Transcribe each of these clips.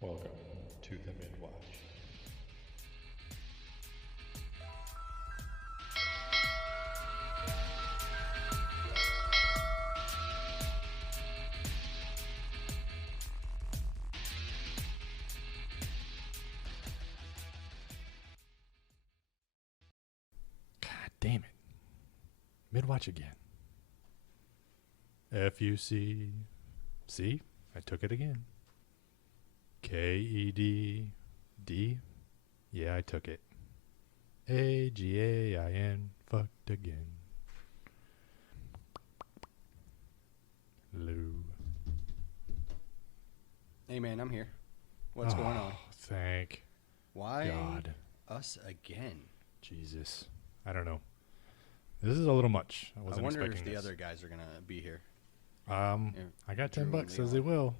Welcome to the Midwatch. God damn it. Midwatch again. F-U-C. See? I took it again. K-E-D-D. Yeah, I took it. A-G-A-I-N. Fucked again. Lou. Hey man, I'm here. What's going on? Thank Why God. us again? Jesus. I don't know. This is a little much. I wasn't wonder expecting if the this. other guys are gonna be here. I got Drew and $10, says they Leon. will.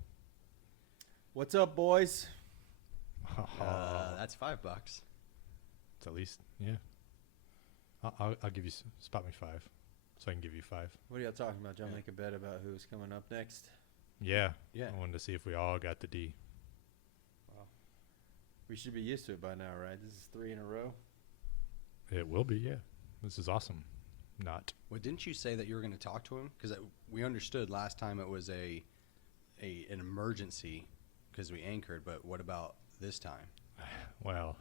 What's up, boys? That's $5. It's at least, yeah. I'll give you, spot me 5, so I can give you 5. What are y'all talking about? Y'all Yeah. make a bet about who's coming up next? Yeah. Yeah. I wanted to see if we all got the D. We should be used to it by now, right? This is 3 in a row. It will be, yeah. This is awesome. Not. Well, didn't you say that you were gonna talk to him? Because we understood last time it was an emergency because we anchored. But what about this time? Well,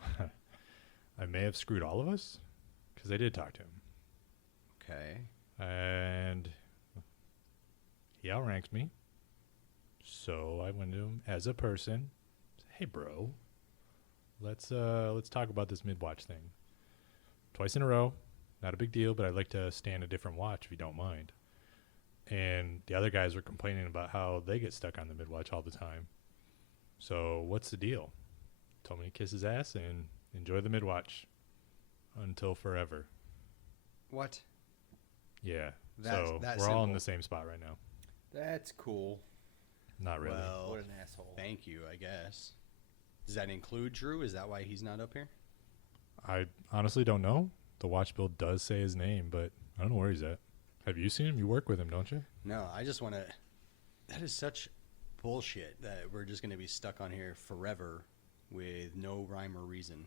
I may have screwed all of us because I did talk to him. Okay. And he outranks me. So I went to him as a person. Hey, bro. Let's talk about this mid-watch thing. Twice in a row. Not a big deal, but I'd like to stay on a different watch if you don't mind. And the other guys were complaining about how they get stuck on the mid-watch all the time. So what's the deal? Told me to kiss his ass and enjoy the mid-watch until forever. What? Yeah. That's so that we're all in simple. the same spot right now. That's cool. Not really. Well, What an asshole. thank you. I guess. Does that include Drew? Is that why he's not up here? I honestly don't know. The watch build does say his name, but I don't know where he's at. Have you seen him? You work with him, don't you? No, I just want to. That is such bullshit that we're just going to be stuck on here forever with no rhyme or reason.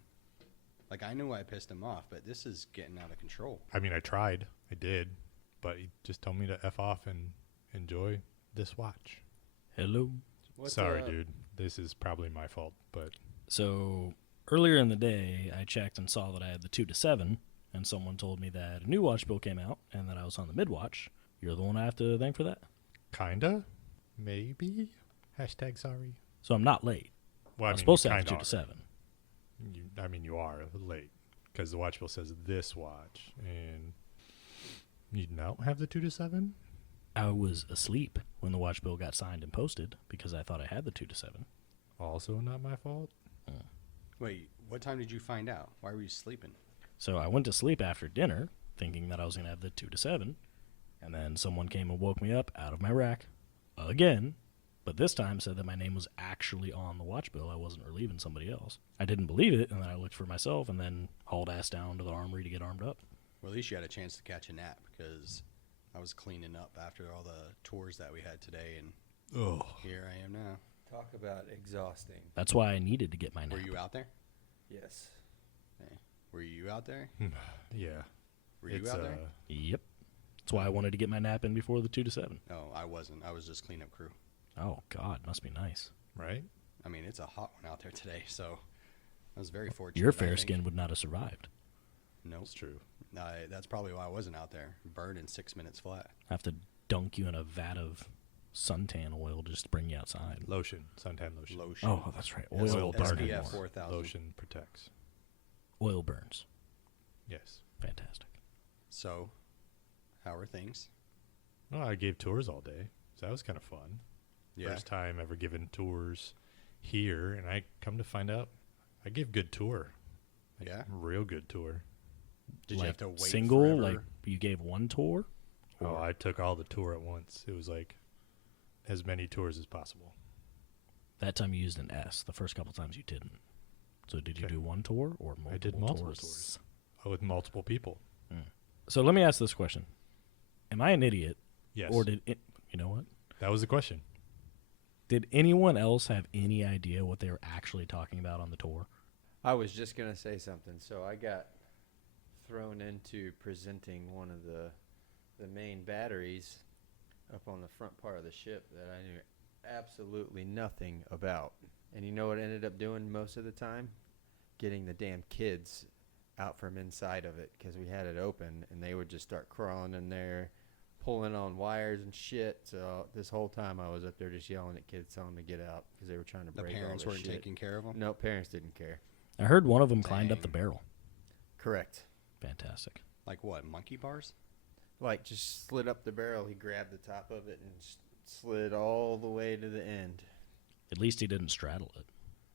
Like, I knew I pissed him off, but this is getting out of control. I mean, I tried. I did. But he just told me to F off and enjoy this watch. Hello. What's Sorry, dude. This is probably my fault, but So earlier in the day, I checked and saw that I had the 2 to 7, and someone told me that a new watch bill came out and that I was on the mid-watch. You're the one I have to thank for that? kinda? Maybe? Hashtag sorry. So I'm not late. Well, I'm supposed to have the kinda 2 to are. 7. You are late. Because the watch bill says this watch. And you don't have the 2 to 7? I was asleep when the watch bill got signed and posted because I thought I had the 2 to 7. Also not my fault? Wait, what time did you find out? Why were you sleeping? So I went to sleep after dinner thinking that I was going to have the 2 to 7, and then someone came and woke me up out of my rack again, but this time said that my name was actually on the watch bill. I wasn't relieving somebody else. I didn't believe it, and then I looked for myself and then hauled ass down to the armory to get armed up. Well, at least you had a chance to catch a nap because I was cleaning up after all the tours that we had today, and Oh. here I am now. Talk about exhausting. That's why I needed to get my nap. Were you out there? Yes. Were you out there? Yeah. Were you out there? Yep. That's why I wanted to get my nap in before the 2 to 7. No, I wasn't. I was just cleanup crew. Oh, God, must be nice. Right? I mean, it's a hot one out there today, so I was very fortunate. Your I fair think. skin would not have survived. Nope. It's true. That's probably why I wasn't out there. Burned in 6 minutes flat. I have to dunk you in a vat of suntan oil just to bring you outside. Lotion. Suntan lotion. Lotion. Oh, that's right. S- Oil burns. SPF 4000. Lotion protects. Oil burns. Yes. Fantastic. So, how are things? Well, I gave tours all day, so that was kind of fun. Yeah. First time ever given tours here, and I come to find out I give good tour. Like, Yeah? real good tour. Did like you have to wait single? forever? Like you gave one tour? Oh, I took all the tour at once. It was like as many tours as possible. That time you used an S. The first couple times you didn't. So did you Okay. do one tour or multiple I did multiple tours? tours. With multiple people. So let me ask this question. Am I an idiot? Yes. Or did it, you know what? That was the question. Did anyone else have any idea what they were actually talking about on the tour? I was just gonna say something. So I got thrown into presenting one of the main batteries up on the front part of the ship that I knew absolutely nothing about. And you know what I ended up doing most of the time? Getting the damn kids out from inside of it because we had it open, and they would just start crawling in there, pulling on wires and shit. So this whole time I was up there just yelling at kids, telling them to get out because they were trying to The break all parents this weren't shit. taking care of them? No, parents didn't care. I heard one of them climbed up the Dang. barrel. Correct. Fantastic. Like what, monkey bars? Like just slid up the barrel. He grabbed the top of it and slid all the way to the end. At least he didn't straddle it.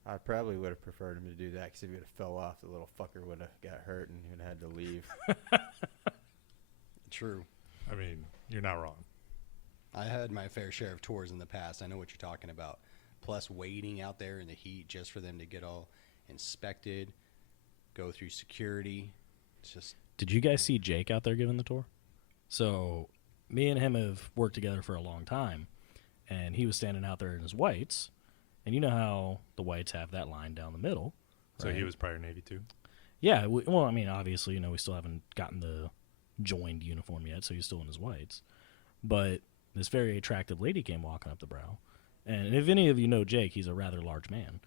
I probably would have preferred him to do that because if he would have fell off, the little fucker would have got hurt and he would have had to leave. True. I mean, you're not wrong. I had my fair share of tours in the past. I know what you're talking about. Plus waiting out there in the heat just for them to get all inspected, go through security. It's just... Did you guys see Jake out there giving the tour? So, me and him have worked together for a long time, and he was standing out there in his whites, and you know how the whites have that line down the middle. So right? he was prior Navy too? Yeah, well, I mean, obviously, you know, we still haven't gotten the joined uniform yet, so he's still in his whites. But this very attractive lady came walking up the brow, and if any of you know Jake, he's a rather large man,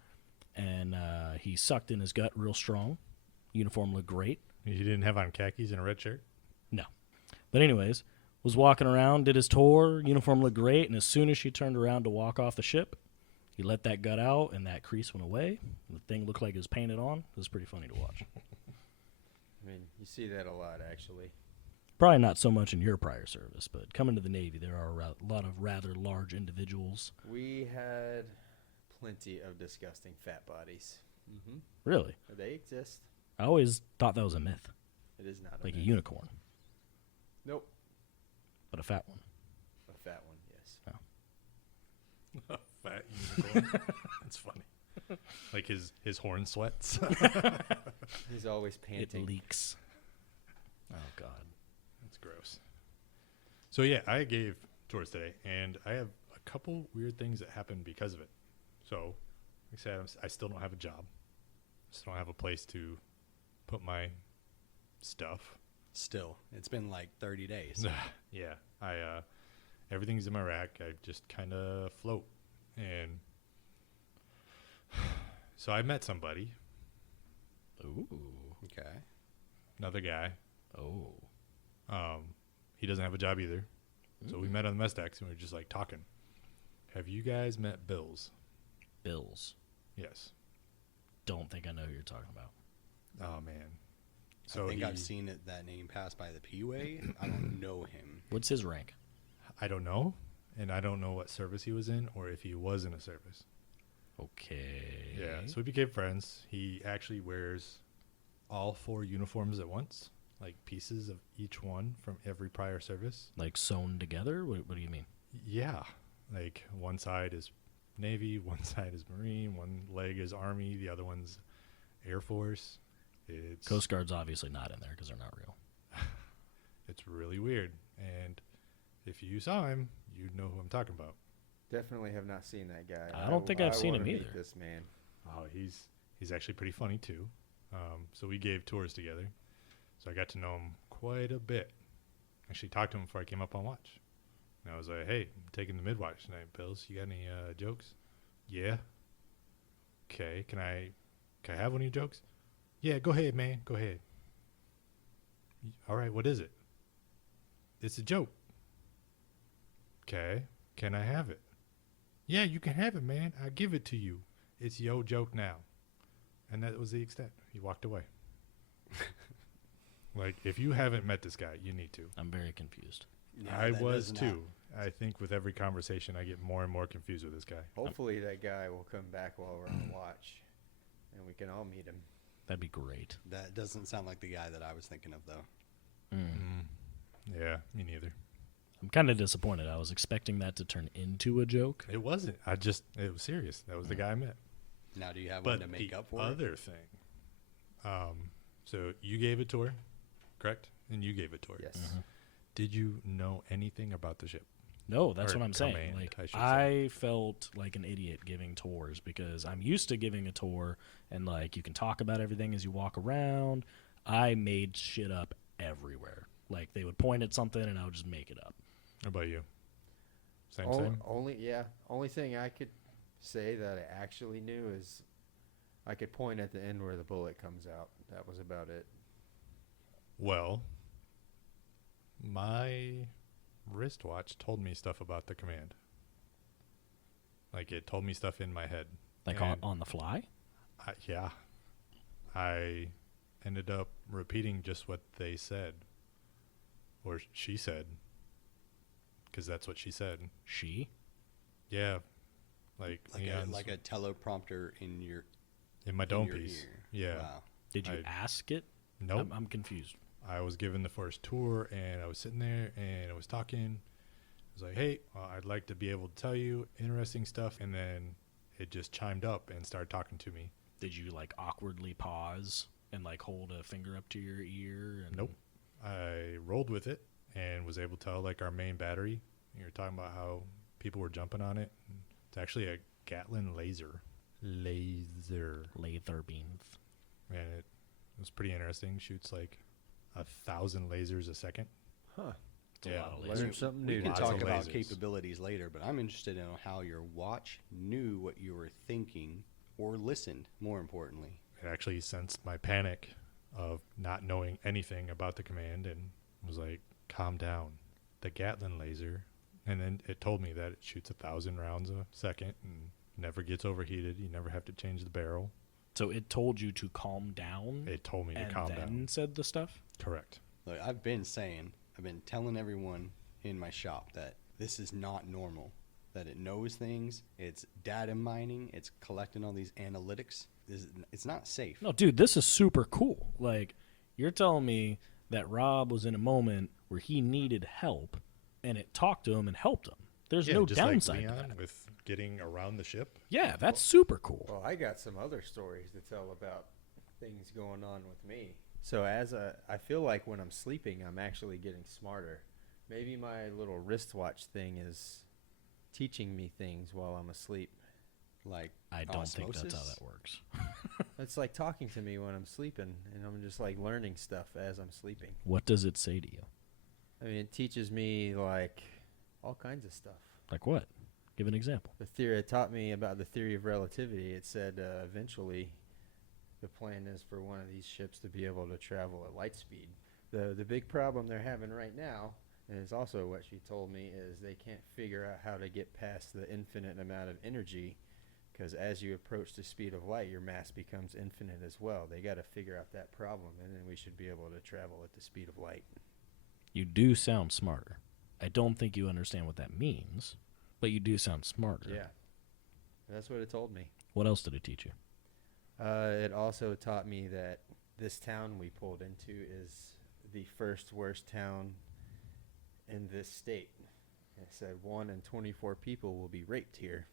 and he sucked in his gut real strong. Uniform looked great. You didn't have on khakis and a red shirt? No. But anyways, was walking around, did his tour, uniform looked great, and as soon as she turned around to walk off the ship, he let that gut out, and that crease went away. And the thing looked like it was painted on. It was pretty funny to watch. I mean, you see that a lot, actually. Probably not so much in your prior service, but coming to the Navy, there are a lot of rather large individuals. We had plenty of disgusting fat bodies. Mm-hmm. Really? They exist. I always thought that was a myth, It is not like a myth. unicorn, Nope. but a fat one. A fat one, yes. Fat unicorn. That's funny. Like his horn sweats. He's always It panting. leaks. Oh, God. That's gross. So yeah, I gave tours today, and I have a couple weird things that happened because of it. So, like I said, I still don't have a job. Still don't have a place to put my stuff. Still, it's been like 30 days. Yeah, I everything's in my rack. I just kind of float, and so I met somebody, Ooh. Okay. another guy. Oh. He doesn't have a job either, so we met on the mess decks and we were just like talking. Have you guys met Bills? Bills. Yes. Don't think I know who you're talking about. Oh man. I think I've seen that name pass by the P-Way. I don't know him. What's his rank? I don't know, and I don't know what service he was in or if he was in a service. Okay. Yeah, so we became friends. He actually wears all 4 uniforms at once, like pieces of each one from every prior service. Like sewn together? What do you mean? Yeah, like one side is Navy, one side is Marine, one leg is Army, the other one's Air Force. It's Coast Guard's obviously not in there because they're not real. It's really weird, and if you saw him, you'd know who I'm talking about. Definitely have not seen that guy. I don't think I've seen wanna him meet either. This man. Oh, he's actually pretty funny too. So we gave tours together, so I got to know him quite a bit. Actually talked to him before I came up on watch. And I was like, "Hey, I'm taking the Midwatch tonight, Pills. You got any jokes?" "Yeah." "Okay, can I have one of your jokes?" "Yeah, go ahead, man. Go ahead." "All right, what is it?" "It's a joke." "Okay, can I have it?" "Yeah, you can have it, man. I give it to you. It's your joke now." And that was the extent. He walked away. Like, if you haven't met this guy, you need to. I'm very confused. Yeah, I that was does too. I think with every conversation, I get more and more confused with this guy. Hopefully that guy will come back while we're on watch, and we can all meet him. That'd be great. That doesn't sound like the guy that I was thinking of, though. Yeah, me neither. I'm kind of disappointed. I was expecting that to turn into a joke. It wasn't. It was serious. That was the guy I met. Now, do you have But one to make the up for it? other thing, so you gave a tour, correct? And you gave a tour. Yes. Mhm. Did you know anything about the ship? No, that's Or what I'm saying. command, Like, I should say. I felt like an idiot giving tours because I'm used to giving a tour and, like, you can talk about everything as you walk around. I made shit up everywhere. Like, they would point at something and I would just make it up. How about you? Same. Only thing I could say that I actually knew is I could point at the end where the bullet comes out. That was about it. Well, my wristwatch told me stuff about the command. Like, it told me stuff in my head. Like, And on the fly? yeah. I ended up repeating just what they said. Or she said. Because that's what she said. She? Yeah. Like Leon's like a teleprompter in your in my in dome your piece. ear. Yeah. Wow. Did you I- ask it? Nope. I'm confused. I was given the first tour, and I was sitting there, and I was talking. I was like, hey, I'd like to be able to tell you interesting stuff. And then it just chimed up and started talking to me. Did you, like, awkwardly pause and, like, hold a finger up to your ear? And Nope. I rolled with it and was able to tell, like, our main battery. You were talking about how people were jumping on it. It's actually a Gatlin laser. Laser. Laser beams. And it was pretty interesting. Shoots, like, 1,000 lasers a second. Huh. It's a Yeah. lot of Learn lasers. something We new. can Lots talk of about lasers. capabilities later, but I'm interested in how your watch knew what you were thinking or listened, more importantly. It actually sensed my panic of not knowing anything about the command and was like, calm down. The Gatlin laser. And then it told me that it shoots 1,000 rounds a second and never gets overheated. You never have to change the barrel. So it told you to calm down It told me to and calm then down. said the stuff? Correct. Look, I've been telling everyone in my shop that this is not normal, that it knows things, it's data mining, it's collecting all these analytics. It's not safe. No, dude, this is super cool. Like, you're telling me that Rob was in a moment where he needed help and it talked to him and helped him. There's no just downside like to Leon that. with getting around the ship. Yeah, that's super cool. Well, I got some other stories to tell about things going on with me. So I feel like when I'm sleeping, I'm actually getting smarter. Maybe my little wristwatch thing is teaching me things while I'm asleep. Like I don't think that's how osmosis? that works. It's like talking to me when I'm sleeping, and I'm just like learning stuff as I'm sleeping. What does it say to you? I mean, it teaches me like all kinds of stuff. Like what? Give an example. It taught me about the theory of relativity. It said eventually the plan is for one of these ships to be able to travel at light speed. The big problem they're having right now, and it's also what she told me, is they can't figure out how to get past the infinite amount of energy, because as you approach the speed of light, your mass becomes infinite as well. They got to figure out that problem, and then we should be able to travel at the speed of light. You do sound smarter. I don't think you understand what that means, but you do sound smarter. Yeah, that's what it told me. What else did it teach you? It also taught me that this town we pulled into is the first worst town in this state. It said 1 in 24 people will be raped here.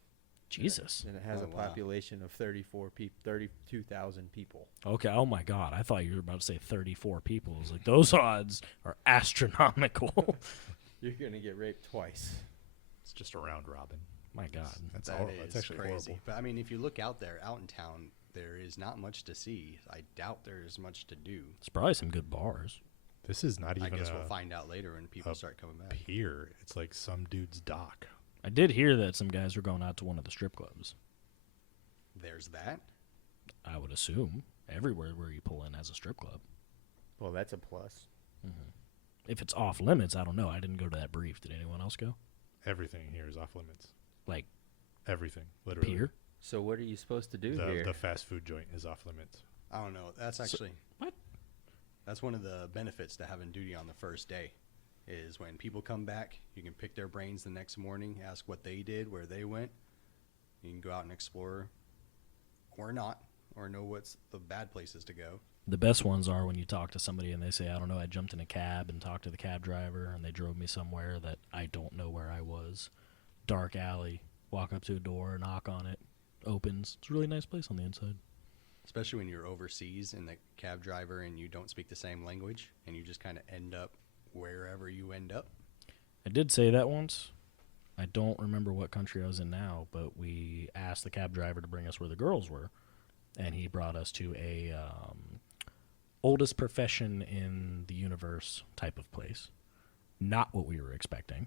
Jesus. And it has Oh, a wow. population of 32,000 people. Okay. Oh my God. I thought you were about to say 34 people. I was like, those odds are astronomical. You're going to get raped twice. It's just a round robin. My God. That's That horrible. is That's actually crazy. horrible. But I mean, if you look out there, out in town, there is not much to see. I doubt there is much to do. It's probably some good bars. This is not I even guess a we'll find out later when people a start coming back. pier. It's like some dude's dock. I did hear that some guys were going out to one of the strip clubs. There's that. I would assume everywhere where you pull in has a strip club. Well, that's a plus. If it's off limits, I don't know. I didn't go to that brief. Did anyone else go? Everything here is off limits. Like Everything, literally. pier? So what are you supposed to do The, here? the fast food joint is off limits. I don't know. That's actually what? That's one of the benefits to having duty on the first day. Is when people come back, you can pick their brains the next morning, ask what they did, where they went. You can go out and explore, or not, or know what's the bad places to go. The best ones are when you talk to somebody and they say, I don't know, I jumped in a cab and talked to the cab driver and they drove me somewhere that I don't know where I was. Dark alley, walk up to a door, knock on it, opens. It's a really nice place on the inside. Especially when you're overseas and the cab driver and you don't speak the same language and you just kind of end up wherever you end up. I did say that once, I don't remember what country I was in now, but we asked the cab driver to bring us where the girls were, and he brought us to a oldest profession in the universe type of place. Not what we were expecting,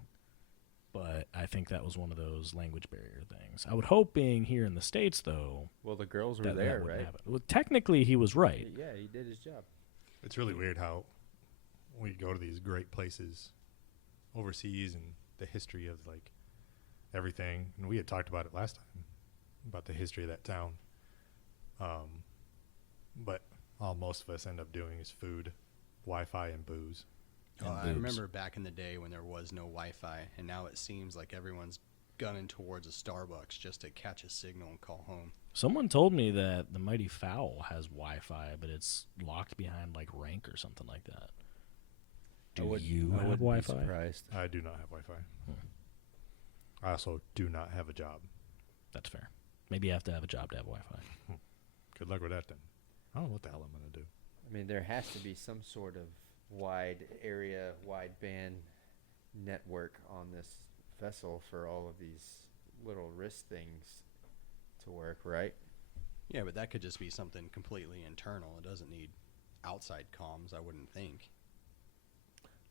but I think that was one of those language barrier things. I would hope being here in the States, though, Well, the girls were that there, wouldn't right? happen. Well, technically, he was right. Yeah, he did his job. It's really weird how we go to these great places overseas and the history of like everything. And we had talked about it last time about the history of that town. But all most of us end up doing is food, Wi-Fi, and booze. Oh, And I boobs. remember back in the day when there was no Wi-Fi, and now it seems like everyone's gunning towards a Starbucks just to catch a signal and call home. Someone told me that the Mighty Fowl has Wi-Fi, but it's locked behind like rank or something like that. Do you have Wi-Fi? Surprised. I do not have Wi-Fi. I also do not have a job. That's fair. Maybe you have to have a job to have Wi-Fi. Good luck with that then. I don't know what the hell I'm going to do. I mean, there has to be some sort of wide area, wide band network on this vessel for all of these little wrist things to work, right? Yeah, but that could just be something completely internal. It doesn't need outside comms, I wouldn't think.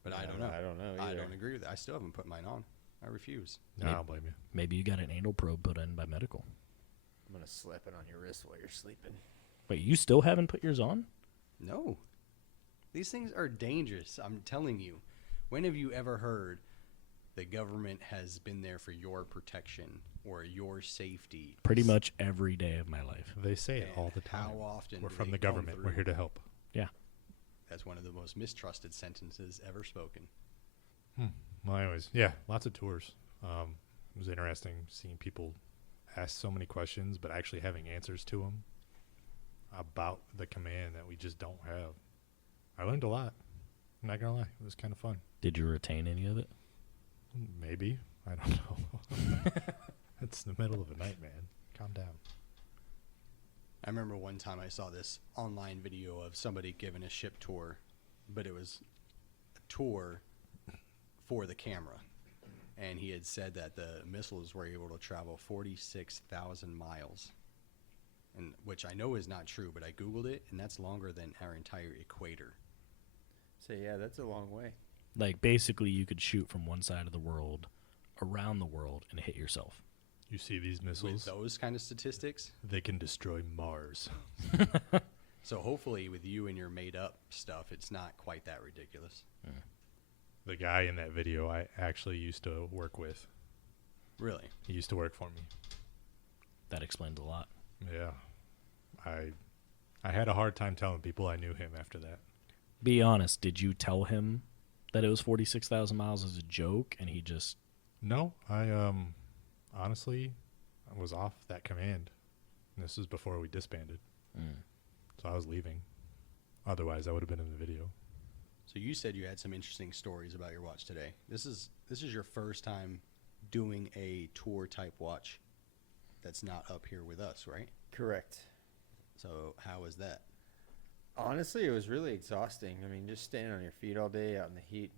But I don't know. I don't know I either. don't agree with that. I still haven't put mine on. I refuse. No, I don't blame you. Maybe you got an anal probe put in by medical. I'm going to slap it on your wrist while you're sleeping. Wait, you still haven't put yours on? No. These things are dangerous. I'm telling you. When have you ever heard the government has been there for your protection or your safety? Pretty much every day of my life. They say it And all the time. How often We're do from they the come government. We're through? here to help. That's one of the most mistrusted sentences ever spoken. Well, anyways, yeah, lots of tours. It was interesting seeing people ask so many questions, but actually having answers to them about the command that we just don't have. I learned a lot. I'm not gonna lie, it was kind of fun. Did you retain any of it? Maybe, I don't know. It's the middle of the night, man. Calm down. I remember one time I saw this online video of somebody giving a ship tour, but it was a tour for the camera. And he had said that the missiles were able to travel 46,000 miles, and which I know is not true, but I Googled it, and that's longer than our entire equator. So, yeah, that's a long way. Like, basically, you could shoot from one side of the world, around the world, and hit yourself. You see these With missiles? those kind of statistics. They can destroy Mars. So hopefully with you and your made up stuff, it's not quite that ridiculous. The guy in that video I actually used to work with. Really? He used to work for me. That explains a lot. Yeah. I had a hard time telling people I knew him after that. Be honest, did you tell him that it was 46,000 miles as a joke, and he just... No, I honestly I was off that command. And this was before we disbanded. So I was leaving. Otherwise I would have been in the video. So you said you had some interesting stories about your watch today. This is your first time doing a tour type watch that's not up here with us, right? Correct. So how was that? Honestly, it was really exhausting. I mean, just standing on your feet all day out in the heat,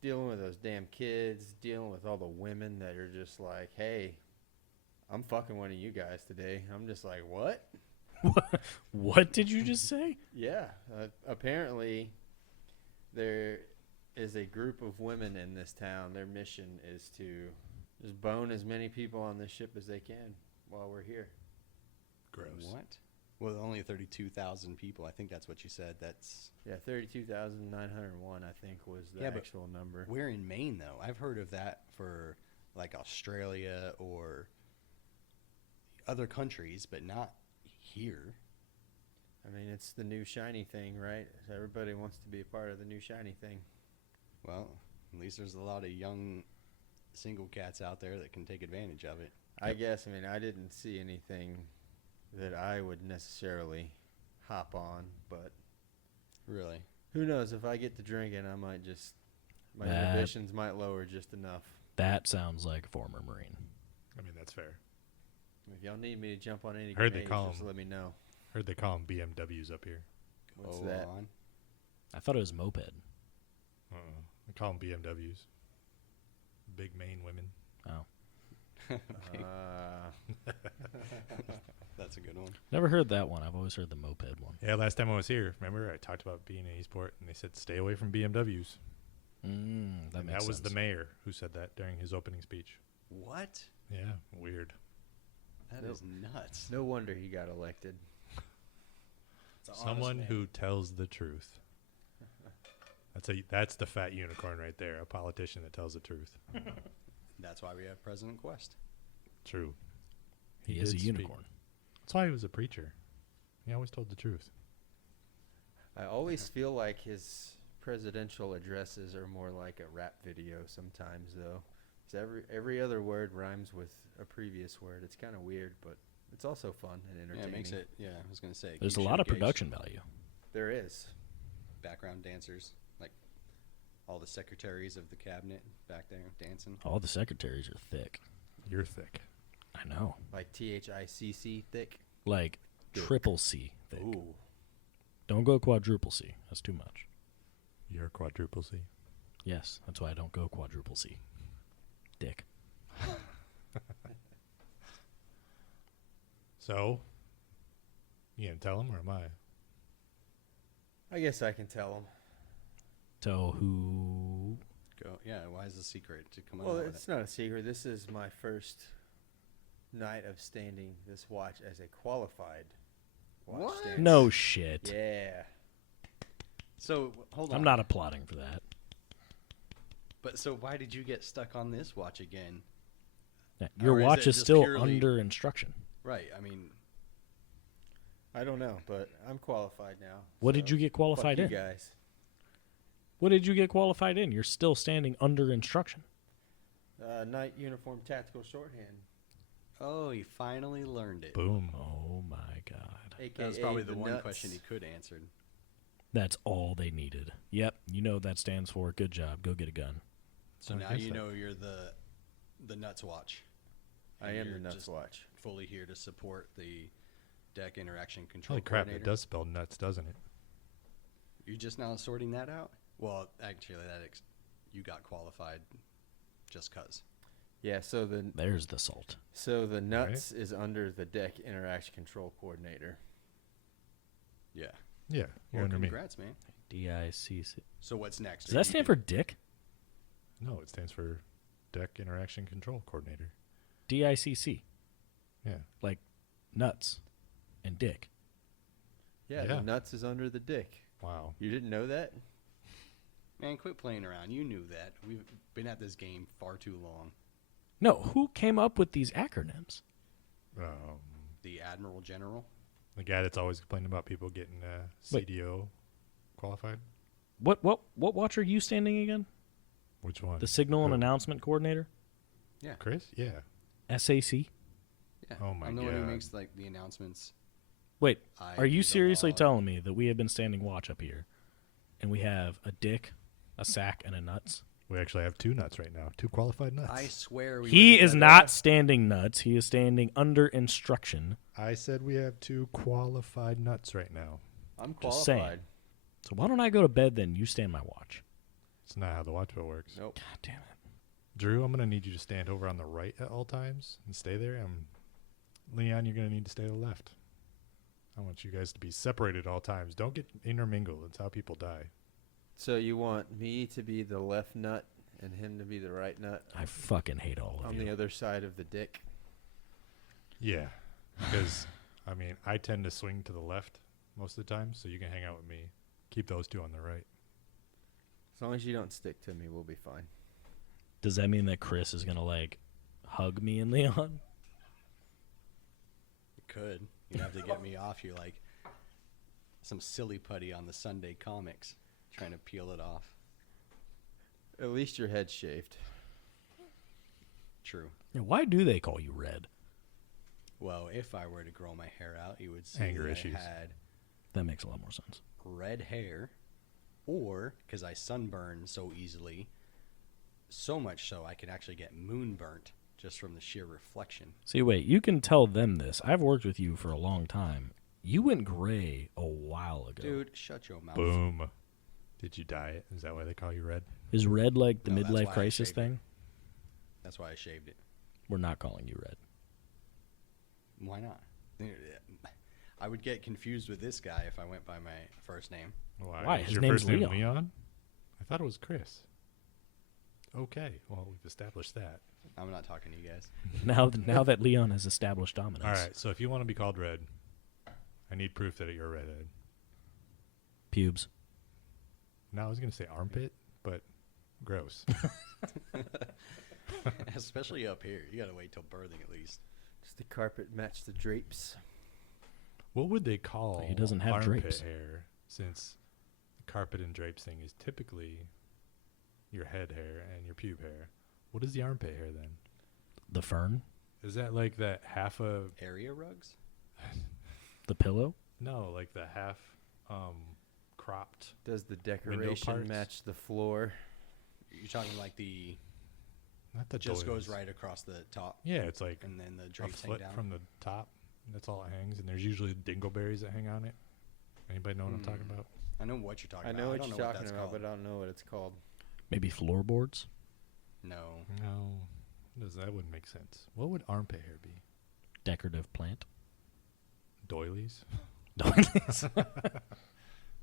dealing with those damn kids, dealing with all the women that are just like, hey, I'm fucking one of you guys today. I'm just like, what? What did you just say? Yeah. Apparently, there is a group of women in this town. Their mission is to just bone as many people on this ship as they can while we're here. Gross. What? Well, only 32,000 people. I think that's what you said. That's... Yeah, 32,901, I think, was the Yeah, but actual number. We're in Maine, though. I've heard of that for, like, Australia or other countries, but not here. I mean, it's the new shiny thing, right? Everybody wants to be a part of the new shiny thing. Well, at least there's a lot of young single cats out there that can take advantage of it. I guess. I mean, I didn't see anything that I would necessarily hop on, but Really? who knows? If I get to drinking, I might just, my That- inhibitions might lower just enough. That sounds like a former Marine. I mean, that's fair. If y'all need me to jump on any Heard they grenades, call just 'em. let me know. Heard they call them BMWs up here. What's Go that? on. I thought it was moped. They call them BMWs. Big Maine women. Oh. That's a good one. Never heard that one. I've always heard the moped one. Yeah, last time I was here, remember I talked about being an e-sport, and they said stay away from BMWs. That And makes that was sense. the mayor who said that during his opening speech. What? Yeah, weird. That is nuts. No wonder he got elected. It's an honest Someone man. who tells the truth. That's the fat unicorn right there, a politician that tells the truth. That's why we have President Quest. True. He is a did speak. unicorn. That's why he was a preacher. He always told the truth. I always feel like his presidential addresses are more like a rap video sometimes, though. 'Cause every other word rhymes with a previous word. It's kind of weird, but it's also fun and Yeah, entertaining. it makes it. Yeah, I was gonna say. it There's keeps a you lot of engaged. production value. There is. Background dancers, like all the secretaries of the cabinet back there dancing. All the secretaries are thick. You're thick. I know. Like THICC thick. Like Thick. triple C thick. Ooh. Don't go quadruple C. That's too much. You're quadruple C. Yes, that's why I don't go quadruple C. Dick. So, you gonna tell him or am I? I guess I can tell him. So who? Go. Yeah. Why is the secret to come Well, out with it's not a secret. This is my first night of standing this watch as a qualified watch What? stander. No shit. Yeah. So hold on. I'm not applauding for that. But so why did you get stuck on this watch again? Yeah, your Or is watch it is just still purely- under instruction. Right. I mean, I don't know, but I'm qualified now. What did so you get qualified fuck in? you guys. What did you get qualified in? You're still standing under instruction. Night uniform tactical shorthand. oh, he finally learned it. Boom. Oh my god. AKA That was probably the one nuts. question he could answer. That's all they needed. Yep, you know what that stands for. Good job. Go get a gun. So I now guess you that- know you're the nuts watch. I And am you're the nuts just watch. fully here to support the deck interaction control Holy crap, it coordinator. does spell nuts, doesn't it? You just now sorting that out? Well, actually, you got qualified just cuz. Yeah, so the There's the salt. nuts is under the deck interaction control coordinator. Yeah. Yeah, you're Well, under me. congrats, man. DICC. So what's next? Does that stand for dick? No, it stands for Deck Interaction Control Coordinator. DICC. Yeah. Like nuts and dick. Yeah, Yeah. the nuts is under the dick. Wow. You didn't know that? Man, quit playing around. You knew that. We've been at this game far too long. No, who came up with these acronyms? The Admiral General. The guy that's always complaining about people getting Wait. CDO qualified. What watch are you standing again? Which one? The Signal and Who? Announcement Coordinator? Yeah. Chris? Yeah. SAC? Yeah. Oh my I'm the one who God. makes like the announcements. Wait, I are do you the seriously log. telling me that we have been standing watch up here and we have a dick, a sack, and a nuts? We actually have two nuts right now. Two qualified nuts. I swear we He were is together. not standing nuts. He is standing under instruction. I said we have two qualified nuts right now. I'm Just saying. qualified. So why don't I go to bed then? You stand my watch. It's not how the watch wheel works. Nope. God damn it. Drew, I'm going to need you to stand over on the right at all times and stay there. Leon, you're going to need to stay to the left. I want you guys to be separated at all times. Don't get intermingled. That's how people die. So you want me to be the left nut and him to be the right nut I fucking hate all of on you. the other side of the dick? Yeah. Because, I tend to swing to the left most of the time, so you can hang out with me. Keep those two on the right. As long as you don't stick to me, we'll be fine. Does that mean that Chris is going to, hug me and Leon? You could. You'd have to get me off you like some silly putty on the Sunday comics, trying to peel it off. At least your head's shaved. True. Yeah, why do they call you Red? Well, if I were to grow my hair out, you would see Anger that issues. I had That makes a lot more sense. red hair, or because I sunburn so easily, so much so I could actually get moonburnt just from the sheer reflection. See, wait, you can tell them this. I've worked with you for a long time. You went gray a while ago. Dude, shut your mouth. Boom. Did you dye it? Is that why they call you red? Is red like the No, that's midlife why I crisis shaved it. thing? That's why I shaved it. We're not calling you Red. Why not? I would get confused with this guy if I went by my first name. Why? Is His your name's first name Leon. Leon? I thought it was Chris. Okay, well, we've established that. I'm not talking to you guys. Now that Leon has established dominance. All right, so if you want to be called Red, I need proof that you're a redhead. Pubes. No, I was going to say armpit, but gross. Especially up here. You got to wait till birthing at least. Does the carpet match the drapes? What would they call He doesn't have armpit drapes. hair, since the carpet and drapes thing is typically your head hair and your pube hair? What is the armpit hair then? The fern. Is that like that half a... Area rugs? The pillow. No, like the half cropped... Does the parts? decoration match the floor? You're talking like the... Not the just goes doilies. right across the top. Yeah, it's like And then the a drapes hang foot down. from the top. That's all it hangs, and there's usually dingleberries that hang on it. Anybody know what I'm talking about? I know what you're talking I about. know what don't you're know talking that's about, called. but I don't know what it's called. Maybe floorboards. No. No, that wouldn't make sense. What would armpit hair be? Decorative plant. Doilies? Doilies.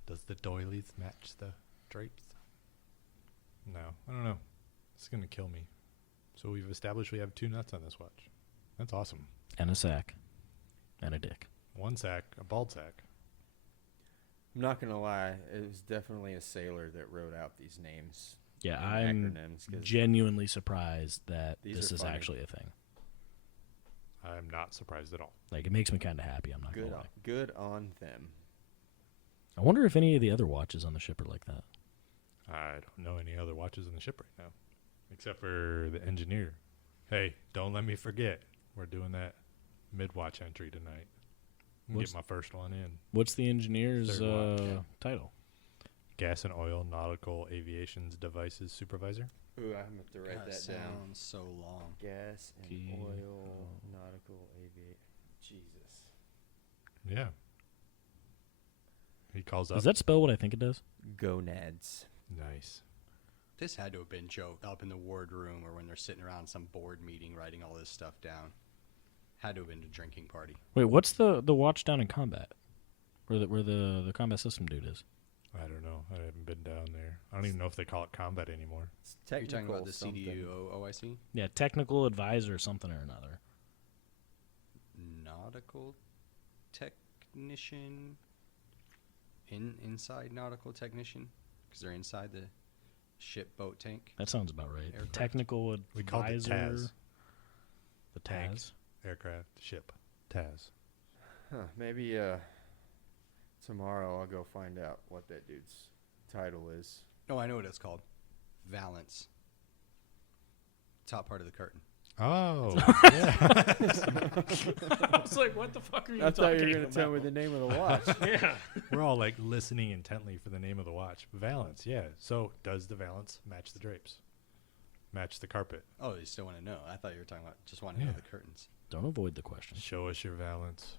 Does the doilies match the drapes? No, I don't know. It's going to kill me. So we've established we have 2 nuts on this watch. That's awesome. And a sack. And a dick. 1 sack, a bald sack. I'm not gonna lie, it was definitely a sailor that wrote out these names. Yeah, and I'm acronyms, 'cause genuinely surprised that These this are is funny. actually a thing. I'm not surprised at all. Like, it makes me kind of happy. I'm not good, gonna on, lie. good on them. I wonder if any of the other watches on the ship are like that. I don't know any other watches on the ship right now, except for the engineer. Hey, don't let me forget. We're doing that Midwatch entry tonight. What's- Get my first one in. What's the engineer's Third watch, yeah. title? Gas and Oil Nautical Aviation's Devices Supervisor. Ooh, I'm going to write God, that down. sounds so long. Gas and Key- oil, nautical, aviation. Jesus. Yeah. He calls up. Does that spell what I think it does? Gonads. Nice. This had to have been Joe up in the ward room or when they're sitting around some board meeting writing all this stuff down. Had to have been a drinking party. Wait, what's the watch down in combat? Where the combat system dude is? I don't know. I haven't been down there. I don't even know if they call it combat anymore. It's You're technical talking about the something. CDU OIC? Yeah, technical advisor something or another. Nautical technician? Inside nautical technician? Because they're inside the ship boat tank. That sounds about right. Aircraft. Technical advisor. We called it Taz. The Tank. Taz. Aircraft, ship, Taz. Huh, maybe tomorrow I'll go find out what that dude's title is. Oh, I know what it's called. Valance. Top part of the curtain. Oh, yeah. I was like, what the fuck are you I thought you were talking going to tell me the name of the watch. Yeah. We're all like listening intently for the name of the watch. Valance, yeah. So does the valance match the drapes? Match the carpet? Oh, you still want to know? I thought you were talking about just wanting to know Yeah. the curtains. Don't avoid the question. Show us your valance.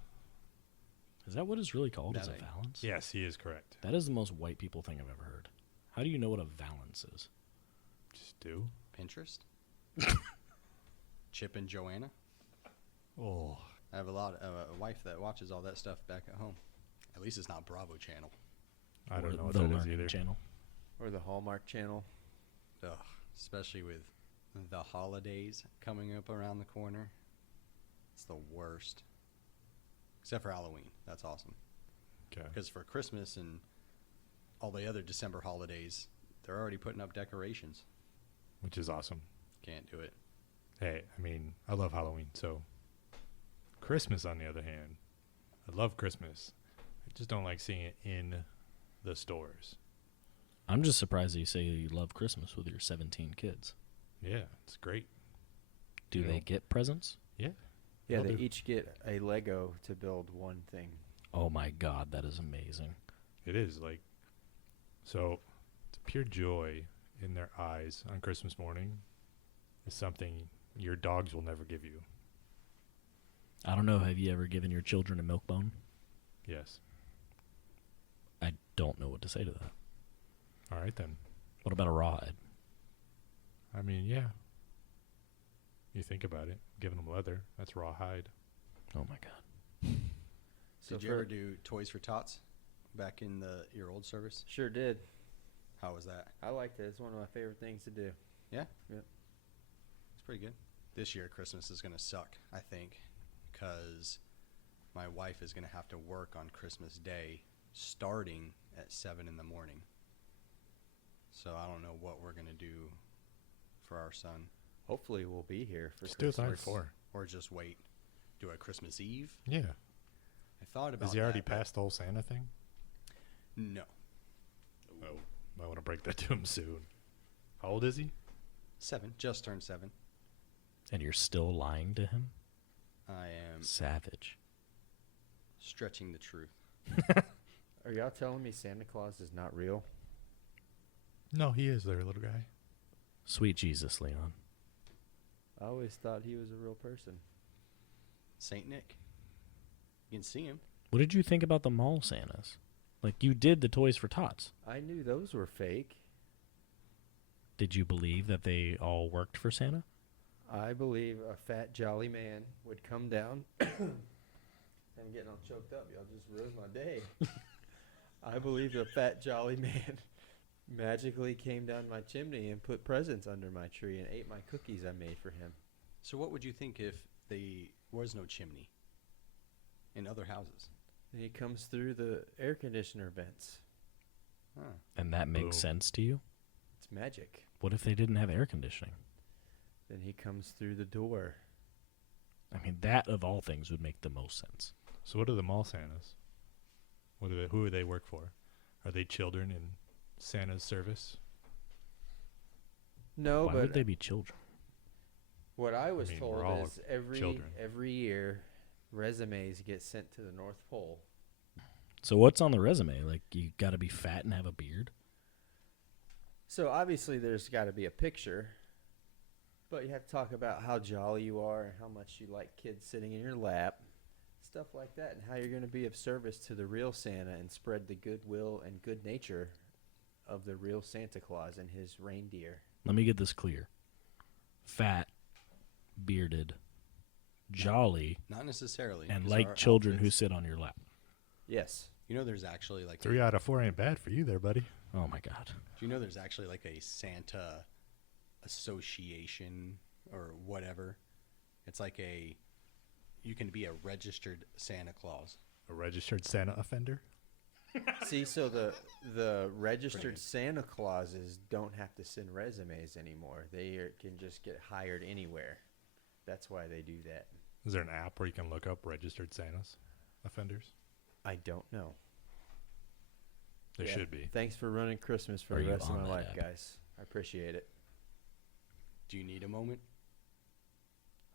Is that what it's really called? That Is a ain't- valance? Yes, he is correct. That is the most white people thing I've ever heard. How do you know what a valance is? Just do. Pinterest? Chip and Joanna? Oh, I have a wife that watches all that stuff back at home. At least it's not Bravo Channel. I Or don't know what the that is Learning either. Channel. Or the Hallmark Channel. Ugh, especially with the holidays coming up around the corner. It's the worst. Except for Halloween. That's awesome. Okay. Because for Christmas and all the other December holidays, they're already putting up decorations. Which is awesome. Can't do it. Hey, I mean, I love Halloween, so Christmas, on the other hand, I love Christmas. I just don't like seeing it in the stores. I'm just surprised that you say you love Christmas with your 17 kids. Yeah, it's great. Do You they know. get presents? Yeah. Yeah, Will they do. each get a Lego to build one thing. Oh my God, that is amazing. It is like, so it's pure joy in their eyes on Christmas morning is something your dogs will never give you. I don't know. Have you ever given your children a milk bone? Yes. I don't know what to say to that. All right then. What about a rawhide? I mean, yeah. You think about it, giving them leather, that's raw hide. Oh my god. So Did you ever do Toys for Tots back in your old service? Sure did. How was that? I liked it. It's one of my favorite things to do. Yeah? Yep. It's pretty good. This year, Christmas is going to suck, I think, because my wife is going to have to work on Christmas Day starting at 7 in the morning. So I don't know what we're going to do for our son. Hopefully we'll be here for Just do it the night Christmas. before. Or just wait. Do a Christmas Eve? Yeah. I thought about Is he already that, but past the whole Santa thing? No. Oh, I want to break that to him soon. How old is he? 7. Just turned 7. And you're still lying to him? I am Savage. stretching the truth. Are y'all telling me Santa Claus is not real? No, he is there, little guy. Sweet Jesus, Leon. I always thought he was a real person. Saint Nick. You can see him. What did you think about the mall Santas? Like, you did the Toys for Tots. I knew those were fake. Did you believe that they all worked for Santa? I believe a fat, jolly man would come down. I'm getting all choked up. Y'all just ruined my day. I believe a fat, jolly man magically came down my chimney and put presents under my tree and ate my cookies I made for him. So what would you think if there was no chimney in other houses? And he comes through the air conditioner vents. Huh. And that makes Boom. sense to you? It's magic. What if they didn't have air conditioning? Then he comes through the door. I mean, that of all things would make the most sense. So what are the mall Santas? Who do they work for? Are they children in Santa's service? No, Why but would they be children? what I was mean, told we're all is children. every year resumes get sent to the North Pole. So what's on the resume? Like, you got to be fat and have a beard? So obviously there's got to be a picture, but you have to talk about how jolly you are and how much you like kids sitting in your lap, stuff like that, and how you're going to be of service to the real Santa and spread the goodwill and good nature of the real Santa Claus and his reindeer. Let me get this clear. Fat, bearded, jolly, Not necessarily. and 'cause like our children who outfits- sit on your lap. Yes. You know there's actually like 3 out of 4 ain't bad for you there, buddy. Oh, my God. Do you know there's actually like a Santa association or whatever? It's like you can be a registered Santa Claus. A registered Santa offender? See, so the registered Pretty good. Santa Clauses don't have to send resumes anymore. Can just get hired anywhere. That's why they do that. Is there an app where you can look up registered Santa's offenders? I don't know. There Yeah. should be. Thanks for running Christmas for Are the you rest of on my that life, app? guys. I appreciate it. Do you need a moment?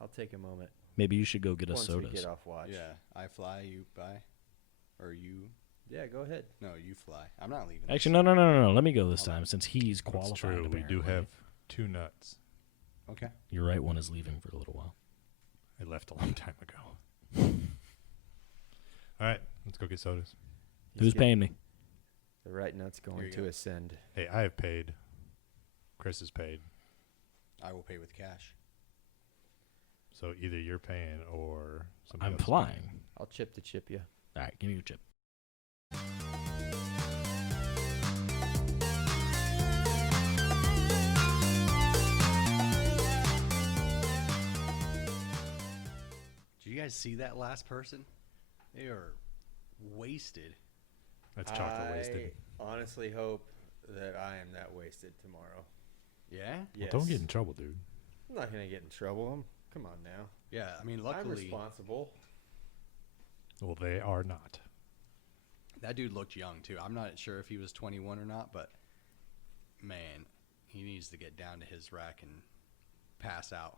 I'll take a moment Maybe you should go get us once sodas. we get off watch. Yeah. I fly, you buy? Or you? Yeah, go ahead. No, you fly. I'm not leaving. Actually, this. no. Let me go this Hold on. time since he's That's qualified. true. We do apparently. have 2 nuts. Okay. Your right one is leaving for a little while. I left a long time ago. All right, let's go get sodas. Who's paying me? The right nut's Here going you to go. ascend. Hey, I have paid. Chris has paid. I will pay with cash. So either you're paying or somebody I'm else is flying. paying. I'll chip to chip you. All right, give me your chip. Did you guys see that last person? They are wasted. That's chocolate wasted. I honestly hope that I am that wasted tomorrow. Yeah? Well, don't get in trouble, dude. I'm not gonna get in trouble. Come on now. Yeah, I mean, I'm luckily, responsible. Well, they are not. that dude looked young, too. I'm not sure if he was 21 or not, but, man, he needs to get down to his rack and pass out.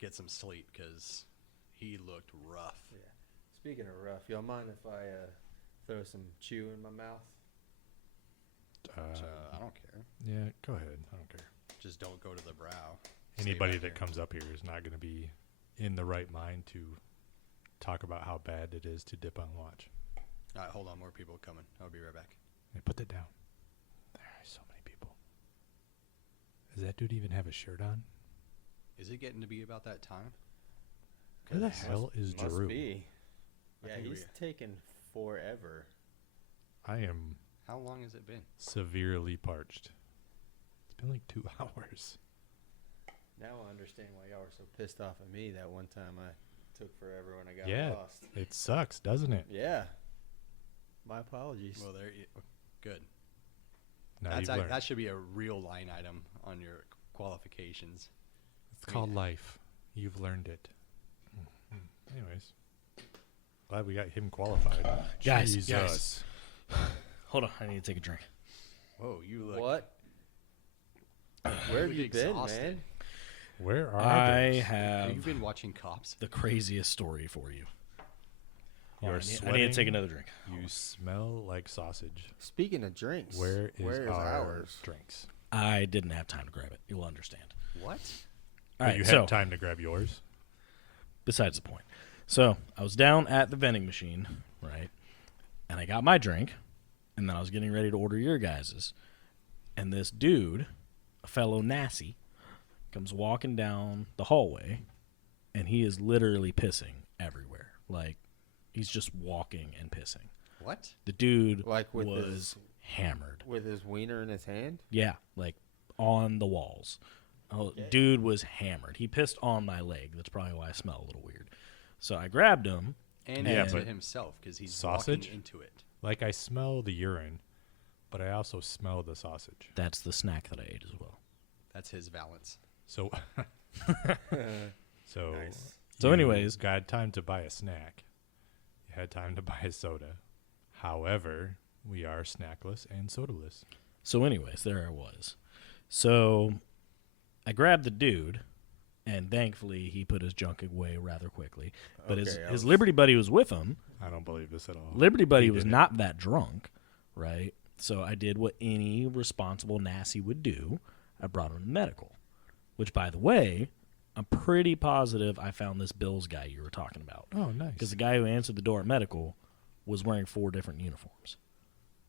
Get some sleep, because he looked rough. Yeah. Speaking of rough, y'all mind if I throw some chew in my mouth? I don't care. Yeah, go ahead. I don't care. Just don't go to the brow. Stay Anybody back that here. comes up here is not going to be in the right mind to talk about how bad it is to dip on watch. All right, hold on. More people are coming. I'll be right back. Hey, put that down. There are so many people. Does that dude even have a shirt on? Is it getting to be about that time? Where the 'Cause hell is Must Drew? be. I Yeah, think he's taken forever. I am How long has it been? severely parched. It's been like 2 hours. Now I understand why y'all were so pissed off at me that one time I took forever when I got Yeah. lost. It sucks, doesn't it? Yeah. My apologies. Well, good. Now you've learned. That should be a real line item on your qualifications. It's called life. You've learned it. Anyways, glad we got him qualified. Guys, Jesus. Hold on, I need to take a drink. Whoa, you look. What? Where have look you been, exhausted. man? Where are I those? Have you have been watching Cops? the craziest story for you. Hold You're on, I need to take sweating. another drink. You smell like sausage. Speaking of drinks, Where is our ours? drinks? I didn't have time to grab it. You'll understand. What? All But right, you so had time to grab yours. besides the point. So I was down at the vending machine, right? And I got my drink, and then I was getting ready to order your guys's. And this dude, a fellow Nassie, comes walking down the hallway, and he is literally pissing everywhere. Like, he's just walking and pissing. What? The dude Like with was his hammered. with his wiener in his hand? Yeah, like on the walls. Oh, dude was hammered. He pissed on my leg. That's probably why I smell a little weird. So I grabbed him. And Yeah, into but himself because he's sausage? walking into it. Like, I smell the urine, but I also smell the sausage. That's the snack that I ate as well. That's his balance. So, so, Nice. So you anyways- got time to buy a snack. You had time to buy a soda. However, we are snackless and sodaless. So anyways, there I was. So I grabbed the dude, and thankfully he put his junk away rather quickly. But Okay, I his was- Liberty Buddy was with him. I don't believe this at all. Liberty Buddy He was did it. not that drunk, right? So I did what any responsible Nassie would do. I brought him to medical, which, by the way, I'm pretty positive I found this Bills guy you were talking about. Oh, nice. Because the guy who answered the door at medical was wearing 4 different uniforms.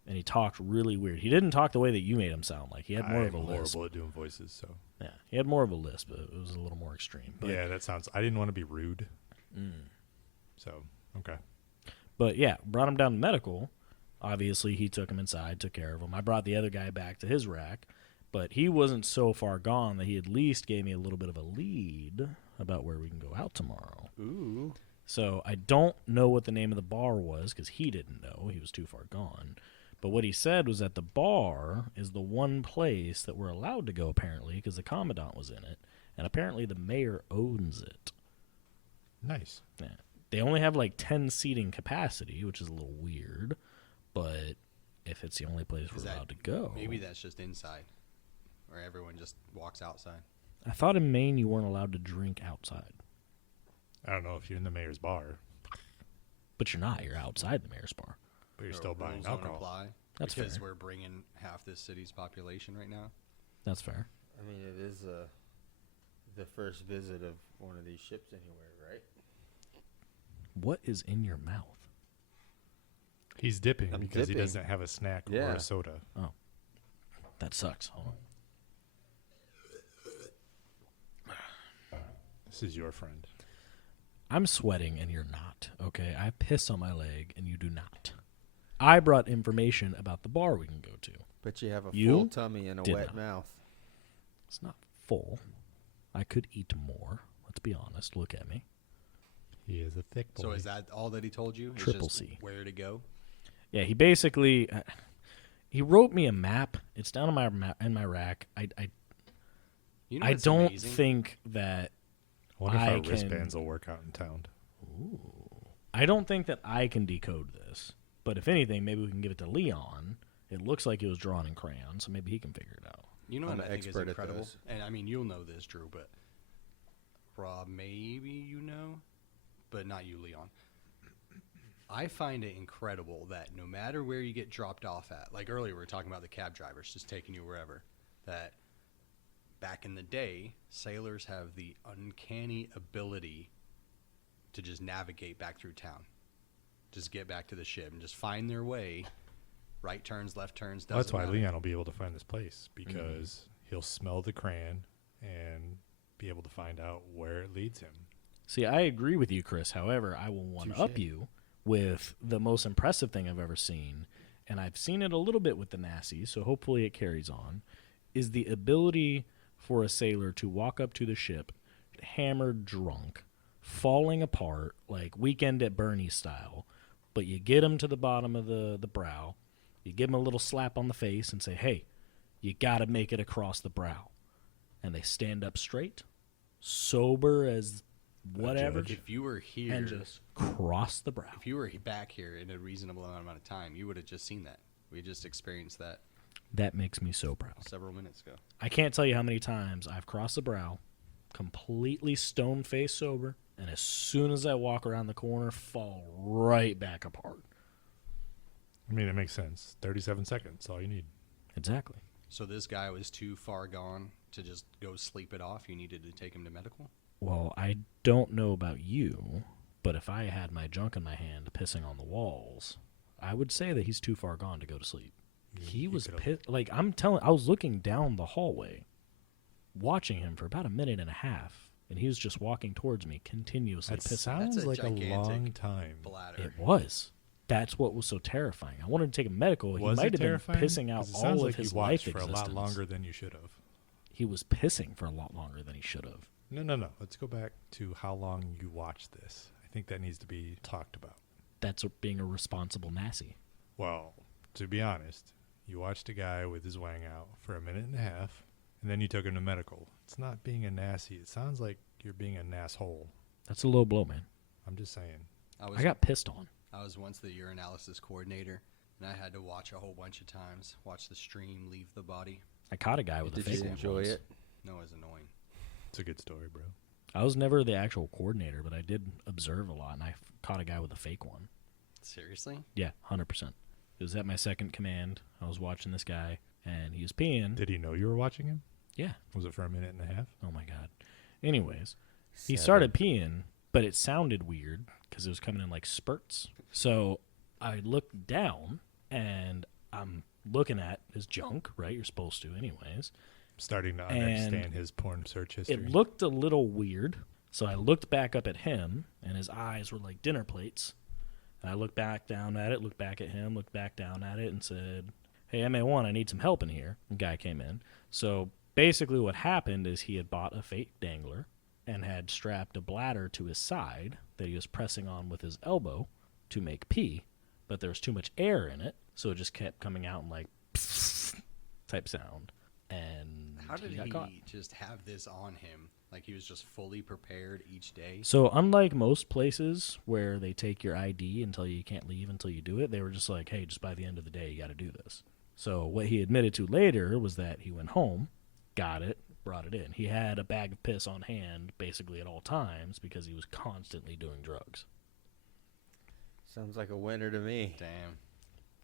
And he talked really weird. He didn't talk the way that you made him sound like. He had more I'm of a lisp. horrible at doing voices, so. Yeah, he had more of a lisp, but it was a little more extreme. But, Yeah, that sounds. I didn't want to be rude, mm. so okay. But yeah, brought him down to medical. Obviously, he took him inside, took care of him. I brought the other guy back to his rack, but he wasn't so far gone that he at least gave me a little bit of a lead about where we can go out tomorrow. Ooh. So I don't know what the name of the bar was because he didn't know. He was too far gone. But what he said was that the bar is the one place that we're allowed to go, apparently, because the commandant was in it. And apparently the mayor owns it. Nice. Yeah. They only have like 10 seating capacity, which is a little weird. But if it's the only place Is we're that- allowed to go. Maybe that's just inside, or everyone just walks outside. I thought in Maine you weren't allowed to drink outside. I don't know if you're in the mayor's bar, But you're not. You're outside the mayor's bar. but you're Or still buying rules don't alcohol. apply That's because fair. we're bringing half this city's population right now. That's fair. I mean, it is the first visit of one of these ships anywhere, right? What is in your mouth? He's dipping I'm because he dipping. doesn't have a snack or Yeah. a soda. That sucks. Hold on. This is your friend. I'm sweating and you're not, okay? I piss on my leg and you do not. I brought information about the bar we can go to. But you have a You full tummy and a did wet not. mouth. It's not full. I could eat more. Let's be honest. Look at me. He is a thick boy. So is that all that he told you? Is Triple just C. Where to go? Yeah, he basically he wrote me a map. It's down in my rack. You know I what's don't amazing? think that I wonder if I our can- wristbands will work out in town. I don't think that I can decode this. But if anything, maybe we can give it to Leon. It looks like it was drawn in crayon, so maybe he can figure it out. You know I'm what an I think is expert at incredible? those. And I mean, you'll know this, Drew, but Rob, maybe you know, but not you, Leon. I find it incredible that no matter where you get dropped off at, like earlier we were talking about the cab drivers just taking you wherever, that back in the day, sailors have the uncanny ability to just navigate back through town. Just get back to the ship and just find their way. Right turns, left turns, doesn't That's why matter. Leon will be able to find this place because he'll smell the crayon and be able to find out where it leads him. See, I agree with you, Chris. However, I will one-up Touche. you with the most impressive thing I've ever seen, and I've seen it a little bit with the U.N.A.S.S, so hopefully it carries on, is the ability for a sailor to walk up to the ship, hammered drunk, falling apart, like Weekend at Bernie's style, but you get him to the bottom of the brow, you give him a little slap on the face and say, hey, you got to make it across the brow. And they stand up straight, sober as whatever, judge. If you were here, and just cross the brow. if you were back here in a reasonable amount of time, you would have just seen that. We just experienced that That makes me so proud. several minutes ago. I can't tell you how many times I've crossed the brow, completely stone-faced sober, and as soon as I walk around the corner, fall right back apart. I mean, it makes sense. 37 seconds, all you need. Exactly. So this guy was too far gone to just go sleep it off. You needed to take him to medical. Well, I don't know about you, but if I had my junk in my hand pissing on the walls, I would say that he's too far gone to go to sleep. He was could've- pissed. Like, I was looking down the hallway, watching him for about a minute and a half, and he was just walking towards me, continuously That pissing. sounds That's a like a gigantic long time. Bladder. It was. That's what was so terrifying. I wanted to take him medical. He Was might it have been terrifying? pissing out 'Cause it sounds all like of his you watched life for existence. a lot longer than you should have. He was pissing for a lot longer than he should have. No. Let's go back to how long you watched this. I think that needs to be talked about. That's being a responsible Nazi. Well, to be honest, you watched a guy with his wang out for a minute and a half, and then you took him to medical. It's not being a Nazi. It sounds like you're being a nasshole. That's a low blow, man. I'm just saying. I got pissed on. I was once the urinalysis coordinator, and I had to watch a whole bunch of times, watch the stream leave the body. I caught a guy with a Did fake you one enjoy once. it? No, it was annoying. It's a good story, bro. I was never the actual coordinator, but I did observe a lot, and I caught a guy with a fake one. Seriously? Yeah, 100%. It was at my second command. I was watching this guy, and he was peeing. Did he know you were watching him? Yeah. Was it for a minute and a half? Oh, my God. Anyways, he 7. started peeing, but it sounded weird because it was coming in like spurts. So I looked down, and I'm looking at his junk, right? You're supposed to anyways. Starting to And understand his porn search history. It looked a little weird, so I looked back up at him, and his eyes were like dinner plates. And I looked back down at it, looked back at him, looked back down at it, and said, hey, MA1, I need some help in here. The guy came in. So basically what happened is he had bought a fake dangler and had strapped a bladder to his side that he was pressing on with his elbow to make pee, but there was too much air in it, so it just kept coming out in like type sound. And How did got he caught. just have this on him? Like he was just fully prepared each day? So unlike most places where they take your ID and tell you can't leave until you do it, they were just like, hey, just by the end of the day, you got to do this. So what he admitted to later was that he went home, got it, brought it in. He had a bag of piss on hand basically at all times because he was constantly doing drugs. Sounds like a winner to me. Damn.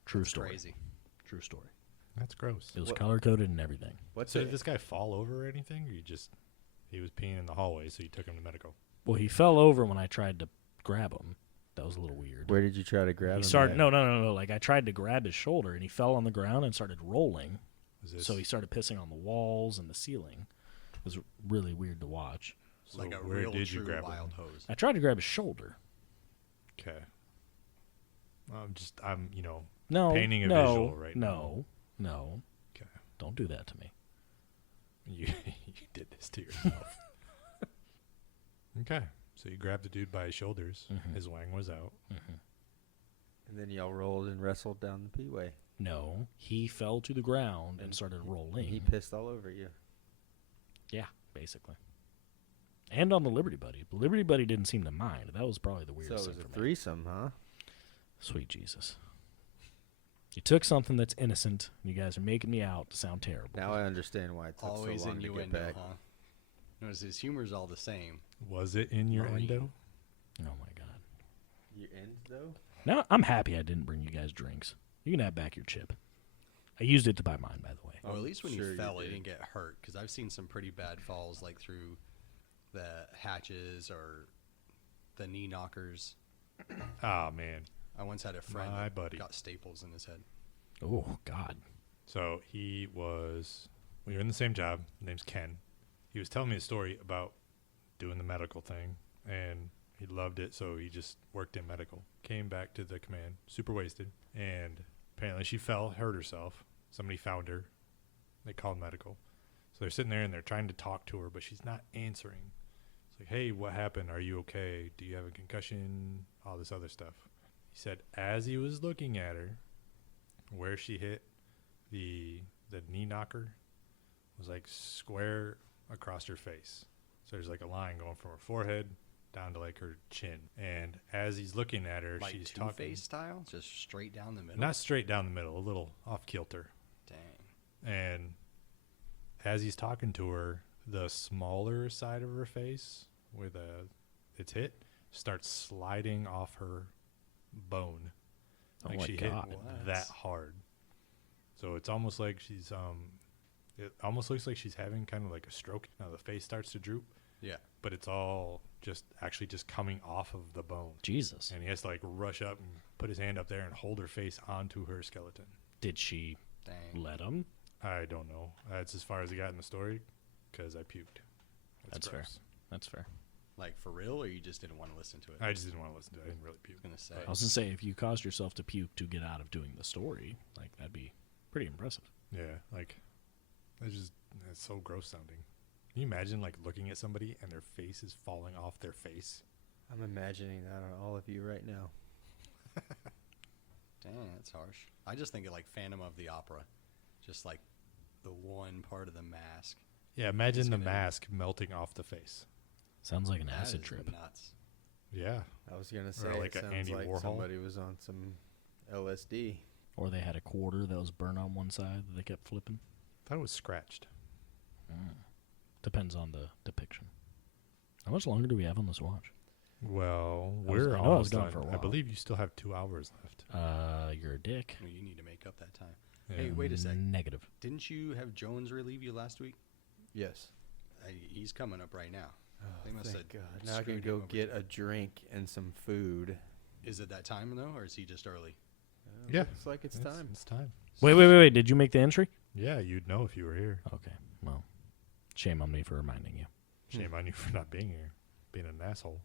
True That's story. crazy. True story. That's gross. It was What- color-coded and everything. What's So it? did this guy fall over or anything? Or he was peeing in the hallway, so you took him to medical? Well, he fell over when I tried to grab him. That was a little weird. Where did you try to grab He him? started at? no. Like I tried to grab his shoulder and he fell on the ground and started rolling. Was this So he started pissing on the walls and the ceiling. It was really weird to watch. so Like a where real did you true grab wild him? hose. I tried to grab his shoulder. Okay. I'm No, Painting a no, visual right no, no. Okay. Don't do that to me. You did this to yourself. Okay. So you grabbed the dude by his shoulders. Mhm. His wang was out. And then y'all rolled and wrestled down the P-way. No, he fell to the ground and started rolling. He pissed all over you. Yeah, basically. And on the Liberty Buddy. The Liberty Buddy didn't seem to mind. That was probably the So weirdest it was thing a for me. threesome, huh? Sweet Jesus. You took something that's innocent, and you guys are making me out to sound terrible. Now I understand why it took Always so long to get innuendo, back. huh? Notice his humor's all the same. Was it in your Right. endo? Oh, my God. You end though? Now, I'm happy I didn't bring you guys drinks. You can have back your chip. I used it to buy mine, by the way. Well, at least when sure you you fell, you did. didn't get hurt. Because I've seen some pretty bad falls, like through the hatches or the knee knockers. Ah, man. I once had a friend My that buddy. got staples in his head. Oh, God. So we were in the same job. His name's Ken. he was telling me a story about doing the medical thing, and he loved it, so he just worked in medical. Came back to the command, super wasted, and apparently she fell, hurt herself. Somebody found her. They called medical. So they're sitting there, and they're trying to talk to her, but she's not answering. It's like, hey, what happened? Are you okay? Do you have a concussion? All this other stuff. He said as he was looking at her, where she hit the knee knocker was like square across her face. So there's like a line going from her forehead down to like her chin. And as he's looking at her, Like she's talking. Two-Face style? Just straight down the middle? Not straight down the middle, a little off kilter. Dang. And as he's talking to her, the smaller side of her face where it's hit starts sliding off her bone. Oh Like my she God. hit that hard. So it's almost like she's it almost looks like she's having kind of like a stroke. Now the face starts to droop, Yeah. but it's all just coming off of the bone. Jesus. And he has to like rush up and put his hand up there and hold her face onto her skeleton. Did she Dang. let him? I don't know. That's as far as he got in the story because I puked. That's fair. gross. That's fair. Like for real, or you just didn't want to listen to it? I just didn't want to listen to it. I didn't really puke. was gonna say. I was going to say, if you caused yourself to puke to get out of doing the story, like, that'd be pretty impressive. Yeah, like that's so gross sounding. Can you imagine like looking at somebody and their face is falling off their face? I'm imagining that on all of you right now. Dang, that's harsh. I just think of like Phantom of the Opera, just like the one part of the mask. Yeah, imagine It's the gonna- mask melting off the face. Sounds like an That acid is trip. nuts. Yeah. I was gonna say like it a sounds Andy like Warhol. somebody was on some LSD. Or they had a quarter that was burnt on one side that they kept flipping. Thought it was scratched. Depends on the depiction. How much longer do we have on this watch? Well, I was- we're I know I was almost gone done. for a I while. believe you still have 2 hours left. You're a dick. Well, you need to make up that time. Yeah. Hey, wait a sec. Negative. Didn't you have Jones relieve you last week? Yes. He's coming up right now. They must Thank have God. Now I can screwed go him over get too. a drink and some food. Is it that time though, or is he just early? Yeah. Looks like it's time. It's time. Wait. Did you make the entry? Yeah, you'd know if you were here. Okay. Well, shame on me for reminding you. Shame on you for not being here, being an asshole.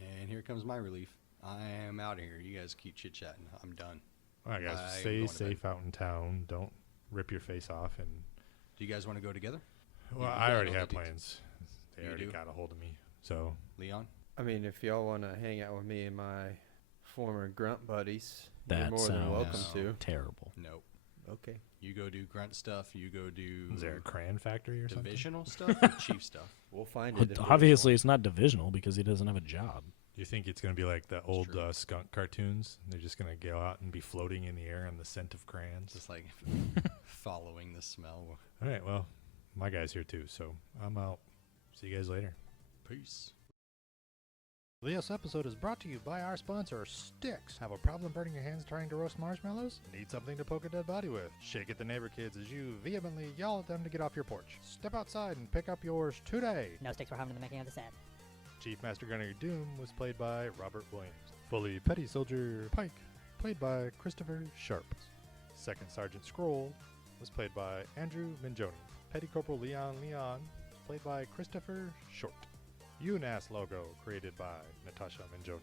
And here comes my relief. I am out of here. You guys keep chit chatting. I'm done. All right, guys, I'm stay going to safe out in town. Don't rip your face off. And Do you guys want to go together? well, you I got already all the have details. plans. They You already do? got a hold of me. So Leon? I mean, if y'all want to hang out with me and my former grunt buddies, That you're more than welcome sounds- to. Terrible. Nope. Okay. You go do grunt stuff. You go do is there a crayon factory or something? divisional stuff or chief stuff? We'll find Well, it. if there's obviously, one. it's not divisional because he doesn't have a job. You think it's going to be like the old true. skunk cartoons? They're just going to go out and be floating in the air on the scent of crayons? Just like following the smell. All right, well, my guy's here too, so I'm out. See you guys later. Peace. This episode is brought to you by our sponsor, Sticks. Have a problem burning your hands trying to roast marshmallows? Need something to poke a dead body with? Shake at the neighbor kids as you vehemently yell at them to get off your porch. Step outside and pick up yours today. No sticks were harmed in the making of the set. Chief Master Gunner Doom was played by Robert Williams. Fully Petty Soldier Pike, played by Christopher Sharp. Second Sergeant Scroll was played by Andrew Minjoni. Petty Corporal Leon played by Christopher Short. U.N.A.S.S logo created by Natasha Minjoni.